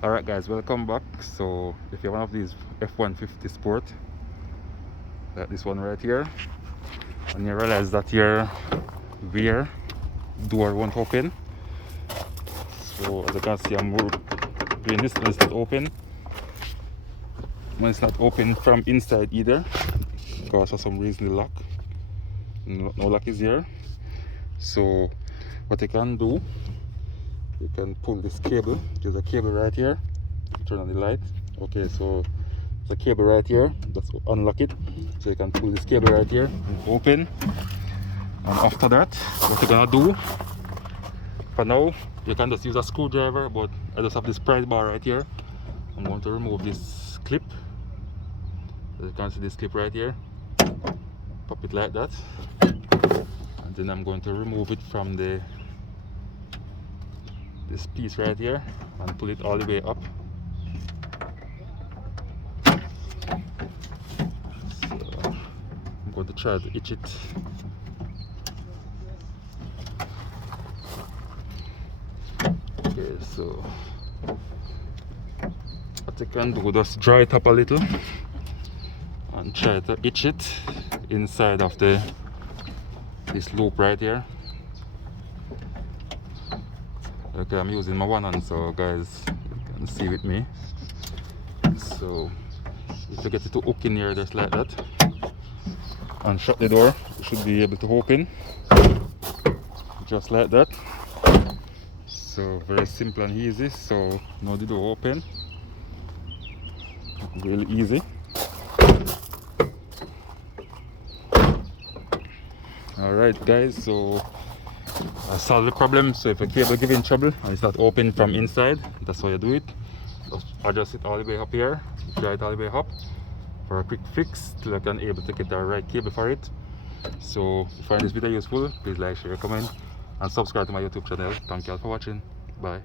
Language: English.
Alright guys, welcome back. So if you're one of these F150 Sport, like this one right here, and you realize that your rear door won't open, so as you can see I'm doing this when it's not open. When it's not open from inside either, because for some reason the lock, no lock is here. So what you can do, you can pull this cable. There's a cable right here. Turn on the light. Okay, so there's a cable right here. Just unlock it. So you can pull this cable right here and open. And after that, what you're gonna do, for now, you can just use a screwdriver, but I just have this pry bar right here. I'm going to remove this clip. So you can see this clip right here. Pop it like that. And then I'm going to remove it from this piece right here and pull it all the way up. So I'm going to try to itch it. Okay, so what you can do, just dry it up a little and try to itch it inside of this loop right here. Okay, I'm using my one hand, so guys, you can see with me. So if you get it to hook in here just like that and shut the door, you should be able to open just like that. So very simple and easy. So now the door open, really easy. Alright guys, so I solved the problem. So if a cable giving trouble and it's not open from inside, that's how you do it. Just adjust it all the way up here, dry it all the way up for a quick fix till I can able to get the right cable for it. So if you find this video useful, please like, share, comment and subscribe to my YouTube channel. Thank you all for watching. Bye.